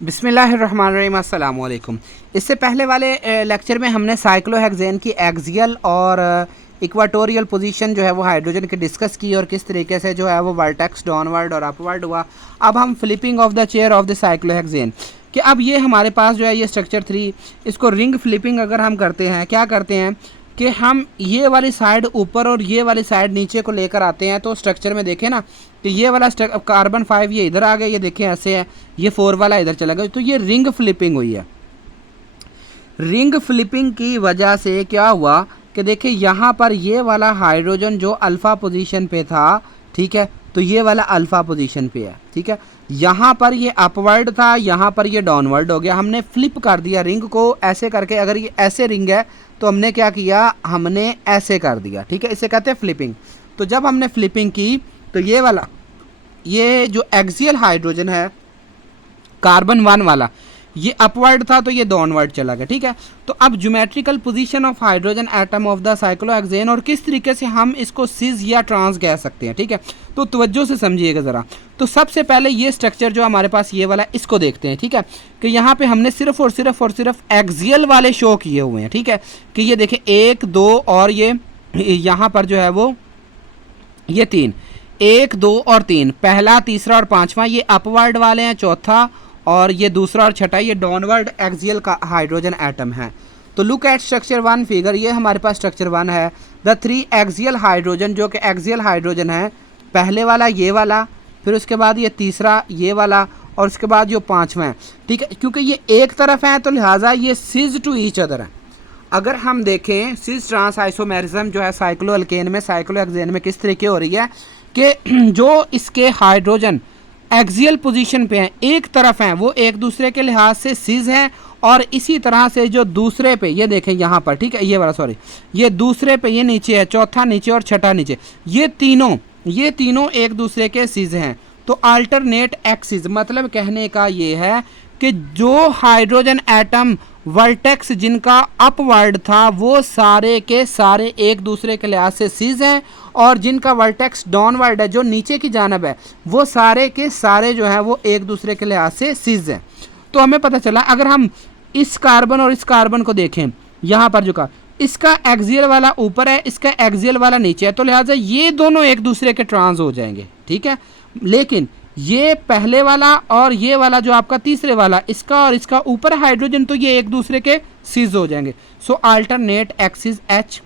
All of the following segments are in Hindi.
बिस्मिल्लाहिर्रहमानिर्रहीम, अस्सलाम वालेकुम। इससे पहले वाले लेक्चर में हमने साइक्लोहेक्सेन की एक्सियल और इक्वाटोरियल पोजीशन जो है वो हाइड्रोजन की डिस्कस की और किस तरीके से जो है वो वर्टेक्स डाउनवर्ड और अपवर्ड हुआ। अब हम flipping of the chair of the cyclohexane कि अब ये हमारे पास जो है ये स्ट्रक्चर 3, इसको रिंग फ्लिपिंग अगर हम करते हैं, क्या करते हैं कि हम ये वाली साइड ऊपर और ये वाली साइड नीचे को लेकर आते हैं। तो स्ट्रक्चर में देखें ना कि ये वाला कार्बन 5 ये इधर आ गया, ये देखें ऐसे है, ये 4 वाला इधर चला गया, तो ये रिंग फ्लिपिंग हुई है। रिंग फ्लिपिंग की वजह से क्या हुआ कि देखिए यहाँ पर ये वाला हाइड्रोजन जो अल्फ़ा पोजीशन पे था, ठीक है, तो ये वाला अल्फ़ा पोजीशन पे है, ठीक है। यहाँ पर ये अपवर्ड था, यहाँ पर ये डाउनवर्ड हो गया। हमने फ्लिप कर दिया रिंग को ऐसे करके। अगर ये ऐसे रिंग है तो हमने क्या किया, हमने ऐसे कर दिया, ठीक है, इसे कहते हैं फ्लिपिंग। तो जब हमने फ्लिपिंग की तो ये वाला, ये जो एक्सियल हाइड्रोजन है कार्बन 1 वाला, ये अपवर्ड था तो ये डाउनवर्ड चला गया, ठीक है। तो अब geometrical position of hydrogen atom of the cyclohexane और किस तरीके से हम इसको सिस या ट्रांस कह सकते हैं, ठीक है। तो तवज्जो से समझिएगा ज़रा। तो सबसे पहले ये स्ट्रक्चर जो हमारे पास ये वाला, इसको देखते हैं, ठीक है, कि यहाँ पे हमने सिर्फ और सिर्फ एक्सियल वाले शो किए हुए हैं, ठीक है, कि ये देखें 1 2 और ये यहाँ पर जो है वो ये 3, 1 2 और 3, पहला तीसरा और पाँचवा ये अपवर्ड वाले हैं, चौथा और ये दूसरा और छठा ये डाउनवर्ड एक्सियल का हाइड्रोजन एटम है। तो लुक एट स्ट्रक्चर 1 फिगर, ये हमारे पास स्ट्रक्चर 1 है। द 3 एक्सियल हाइड्रोजन, जो कि एक्सियल हाइड्रोजन है, पहले वाला ये वाला, फिर उसके बाद ये तीसरा ये वाला और उसके बाद जो पाँचवा है, ठीक है। क्योंकि ये एक तरफ है तो लिहाजा ये सिज टू ईच अदर है। अगर हम देखें सिस ट्रांस आइसोमेरिज्म जो है साइक्लोअल्केन में, साइक्लोहेक्सेन में किस तरीके हो रही है कि जो इसके हाइड्रोजन एक्सियल पोजीशन पे हैं, एक तरफ हैं, वो एक दूसरे के लिहाज से सिज हैं, और इसी तरह से जो दूसरे पे ये देखें यहाँ पर, ठीक है, ये वाला सॉरी, ये दूसरे पे ये नीचे है, चौथा नीचे और छठा नीचे, ये तीनों एक दूसरे के सिज हैं। तो अल्टरनेट एक्सिस मतलब कहने का ये है कि जो हाइड्रोजन एटम वर्टेक्स जिनका अपवर्ड था वो सारे के सारे एक दूसरे के लिहाज से सिज हैं, और जिनका वर्टेक्स डाउनवर्ड है जो नीचे की जानब है वो सारे के सारे जो है वो एक दूसरे के लिहाज से सिज हैं। तो हमें पता चला अगर हम इस कार्बन और इस कार्बन को देखें, यहाँ पर जो का इसका एक्सियल वाला ऊपर है, इसका एक्सियल वाला नीचे है, तो लिहाजा ये दोनों एक दूसरे के ट्रांस हो जाएंगे, ठीक है। लेकिन ये पहले वाला और ये वाला जो आपका तीसरे वाला, इसका और इसका ऊपर हाइड्रोजन, तो ये एक दूसरे के सिज हो जाएंगे। So alternate axis H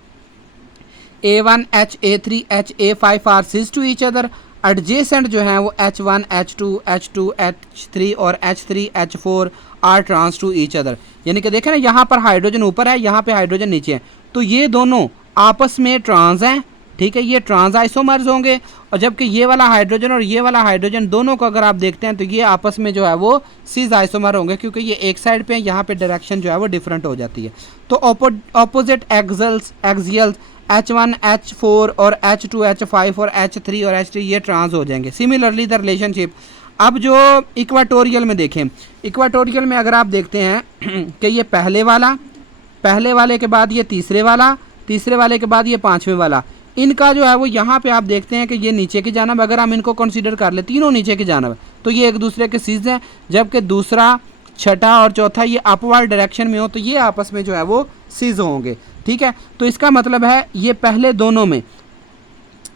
A1 H A3 H A5 are cis to each other. Adjacent जो हैं वो H1 H2 H2 H3 और H3 H4 are trans to each other. यानी कि देखें ना, यहाँ पर हाइड्रोजन ऊपर है, यहाँ पे हाइड्रोजन नीचे है, तो ये दोनों आपस में ट्रांस हैं, ठीक है, ये ट्रांस आइसोमर्स होंगे। और जबकि ये वाला हाइड्रोजन और ये वाला हाइड्रोजन दोनों को अगर आप देखते हैं तो ये आपस में जो है वो सिज आइसोमर होंगे, क्योंकि ये एक साइड पे यहाँ पे डायरेक्शन जो है वो डिफरेंट हो जाती है। तो ऑपोजिट एक्सियल्स H1 H4 और H2 H5 और H3 और H3 ये ट्रांस हो जाएंगे। सिमिलरली द रिलेशनशिप अब जो इक्वाटोरियल में देखें, इक्वाटोरियल में अगर आप देखते हैं कि ये पहले वाले के बाद ये तीसरे वाले के बाद ये पाँचवें वाला, इनका जो है वो यहाँ पे आप देखते हैं कि ये नीचे की जानब, अगर हम इनको कंसीडर कर ले तीनों नीचे की जानब, तो ये एक दूसरे के सिज हैं। जबकि दूसरा, छठा और चौथा ये अपवर्ड डायरेक्शन में हो तो ये आपस में जो है वो सिज होंगे, ठीक है। तो इसका मतलब है ये पहले दोनों में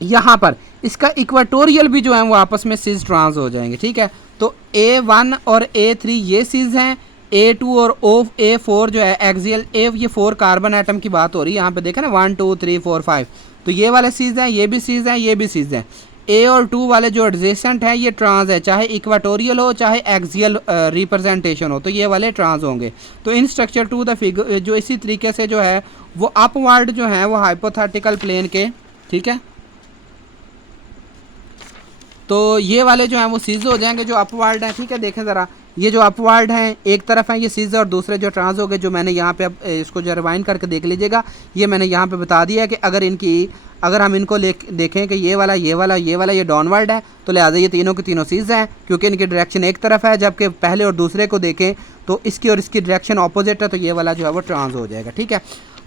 यहाँ पर इसका इक्वाटोरियल भी जो है वो आपस में सिज ट्रांस हो जाएंगे, ठीक है। तो A1 और A3 ये सिज हैं, A2 और A4 जो है एक्सियल, ये 4 कार्बन एटम की बात हो रही है, यहाँ पे देखें ना 1 2 3 4 5, तो ये वाले सीज हैं, ये भी सीज हैं, ये भी सीज हैं। A और 2 वाले जो एडजेसेंट है ये ट्रांस है, चाहे इक्वाटोरियल हो चाहे एक्सियल रिप्रेजेंटेशन हो, तो ये वाले ट्रांस होंगे। तो इन स्ट्रक्चर 2 द फिगर जो इसी तरीके से जो है वो अपवर्ड जो है वो हाइपोथेटिकल प्लेन के, ठीक है, तो ये वाले जो हैं वो सीज हो जाएंगे जो अपवर्ड हैं, ठीक है। देखें ज़रा, ये जो अपवर्ड हैं एक तरफ हैं ये सीज, और दूसरे जो ट्रांस हो गए, जो मैंने यहाँ पे अब इसको जो रिवाइंड करके देख लीजिएगा, ये मैंने यहाँ पे बता दिया है कि अगर हम इनको देखें कि ये वाला ये डाउनवर्ड है, तो लिहाजा ये तीनों के तीनों सीज हैं, क्योंकि इनकी डायरेक्शन एक तरफ है। जबकि पहले और दूसरे को देखें तो इसकी और इसकी डायरेक्शन ऑपोजिट है, तो ये वाला जो है वो ट्रांस हो जाएगा, ठीक है।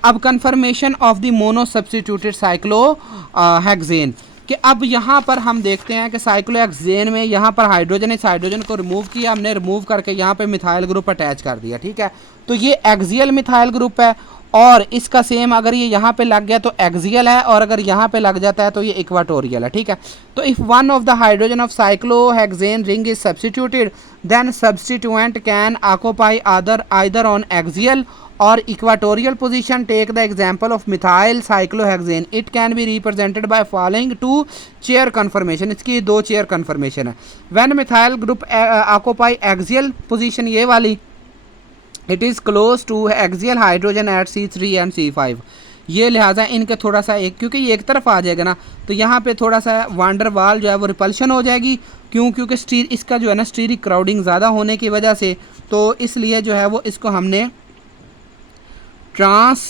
अब confirmation of the mono substituted cyclohexane, कि अब यहाँ पर हम देखते हैं कि साइक्लोहेक्सेन में यहाँ पर हाइड्रोजन, इस हाइड्रोजन को रिमूव किया हमने, रिमूव करके यहाँ पे मिथाइल ग्रुप अटैच कर दिया, ठीक है। तो ये एक्सियल मिथाइल ग्रुप है, और इसका सेम अगर ये यहाँ पे लग गया तो एक्सियल है, और अगर यहाँ पे लग जाता है तो ये इक्वाटोरियल है, ठीक है। तो if one of the hydrogen of cyclohexane ring is substituted then substituent can occupy either on axial or equatorial position. Take the example of methyl cyclohexane. It can be represented by following two chair conformation. इसकी दो chair conformation है. When methyl group occupy axial position, ये वाली, it is close to axial hydrogen at C3 and C5. ये लिहाजा इनके थोड़ा सा एक, क्योंकि ये एक तरफ आ जाएगा ना, तो यहाँ पे थोड़ा सा वांडर वाल जो है वो रिपल्शन हो जाएगी। क्यों? क्योंकि इसका जो है ना स्टीरिक क्राउडिंग ज़्यादा होने की वजह से, तो इसलिए जो है वो इसको हमने ट्रांस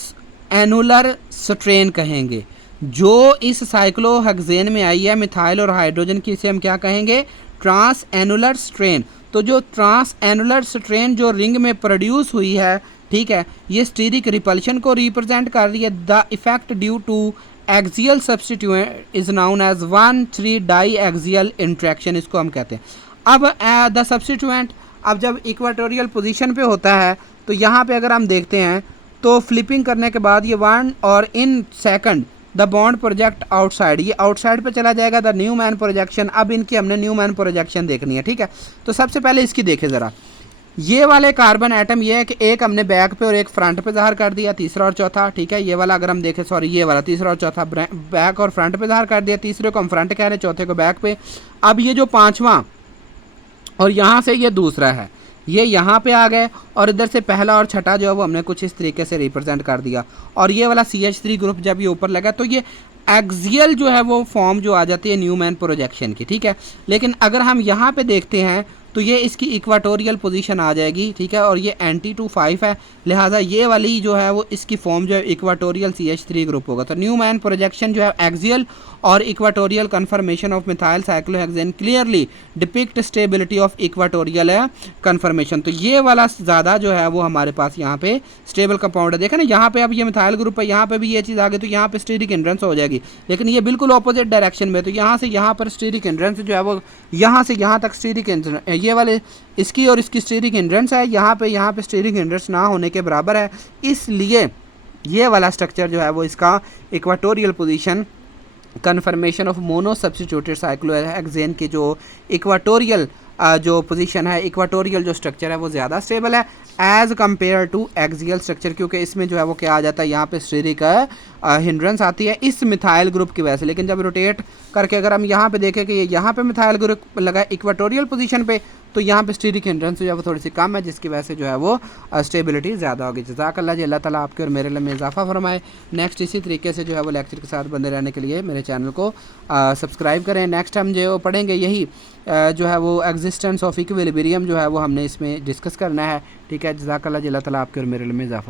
एनुलर स्ट्रेन कहेंगे। जो इस साइक्लोहेक्सेन में आई है मिथाइल और हाइड्रोजन की, इसे हम क्या कहेंगे? Trans annular strain. तो जो ट्रांस एनुलर स्ट्रेन जो रिंग में प्रोड्यूस हुई है, ठीक है, ये स्टीरिक रिपल्शन को रिप्रेजेंट कर रही है। The effect due to axial substituent is known as 1,3 di axial interaction, इसको हम कहते हैं। अब द सब्स्टिट्यूएंट, अब जब इक्वाटोरियल पोजीशन पे होता है तो यहाँ पे अगर हम देखते हैं तो फ्लिपिंग करने के बाद ये 1 और in second the bond project outside, ये आउटसाइड पे चला जाएगा। द न्यूमैन प्रोजेक्शन, अब इनकी हमने न्यूमैन प्रोजेक्शन देखनी है, ठीक है। तो सबसे पहले इसकी देखें ज़रा, ये वाले कार्बन एटम ये है कि एक हमने बैक पे और एक फ्रंट पे ज़ाहिर कर दिया, तीसरा और चौथा, ठीक है। ये वाला अगर हम देखें, सॉरी ये वाला तीसरा और चौथा बैक और फ्रंट पे ज़ाहिर कर दिया, तीसरे को हम फ्रंट कह रहे हैं, चौथे को बैक पे। अब ये जो पाँचवा और यहाँ से ये दूसरा है, ये यहाँ पे आ गए, और इधर से पहला और छठा जो है वो हमने कुछ इस तरीके से रिप्रेजेंट कर दिया। और ये वाला CH3 ग्रुप जब ये ऊपर लगा तो ये एक्सियल जो है वो फॉर्म जो आ जाती है न्यूमैन प्रोजेक्शन की, ठीक है। लेकिन अगर हम यहाँ पे देखते हैं तो ये इसकी इक्वाटोरियल पोजीशन आ जाएगी, ठीक है, और ये Nt2,5 है, लिहाजा ये वाली जो है वो इसकी फॉर्म जो है इक्वाटोरियल CH3 ग्रुप होगा। तो न्यूमैन प्रोजेक्शन जो है एक्सियल और equatorial conformation of methyl cyclohexane clearly depict stability of equatorial conformation. तो ये वाला ज़्यादा जो है वो हमारे पास यहाँ पे स्टेबल कंपाउंड है। देखें ना, यहाँ पे अब ये मिथाइल ग्रुप है, यहाँ पे भी ये चीज़ आ गई, तो यहाँ पे स्टीरिक हिंड्रेंस हो जाएगी, लेकिन ये बिल्कुल ऑपोजिट डायरेक्शन में। तो यहाँ से यहाँ पर स्टीरिक हिंड्रेंस जो है वो यहाँ से यहाँ तक स्टीरिक हिंड्रेंस, ये वाले इसकी और इसकी स्टीरिक हिंड्रेंस है, यहाँ पे स्टीरिक हिंड्रेंस ना होने के बराबर है, इसलिए ये वाला स्ट्रक्चर जो है वो इसका equatorial position confirmation of mono substituted cyclohexane की जो इक्वाटोरियल जो पोजीशन है, इक्वाटोरियल जो स्ट्रक्चर है वो ज़्यादा स्टेबल है as compare to axial structure, क्योंकि इसमें जो है वो क्या आ जाता है, यहाँ पे स्टीरिक हिंड्रेंस आती है इस मिथाइल ग्रुप की वजह से। लेकिन जब रोटेट करके अगर हम यहाँ पे देखें कि यहाँ पे मिथाइल ग्रुप लगा इक्वाटोरियल पोजीशन पे, तो यहाँ पे स्टीरिक हिंड्रेंस जो है वो थोड़ी सी कम है, जिसकी वजह से जो है वो स्टेबिलिटी ज़्यादा होगी। जज़ाकल्लाह जी, अल्लाह ताला आपके और मेरे लिए में इजाफा फरमाए। नेक्स्ट इसी तरीके से जो है वो लेक्चर के साथ बंदे रहने के लिए मेरे चैनल को सब्सक्राइब करें। नेक्स्ट हम जो पढ़ेंगे यही जो है वो एग्जिस्टेंस ऑफ इक्विलिब्रियम जो है वो हमने इसमें डिस्कस करना है, ठीक है। जज़ाकल्लाह जी, अल्लाह ताला आपके और मेरे लिए में इजाफा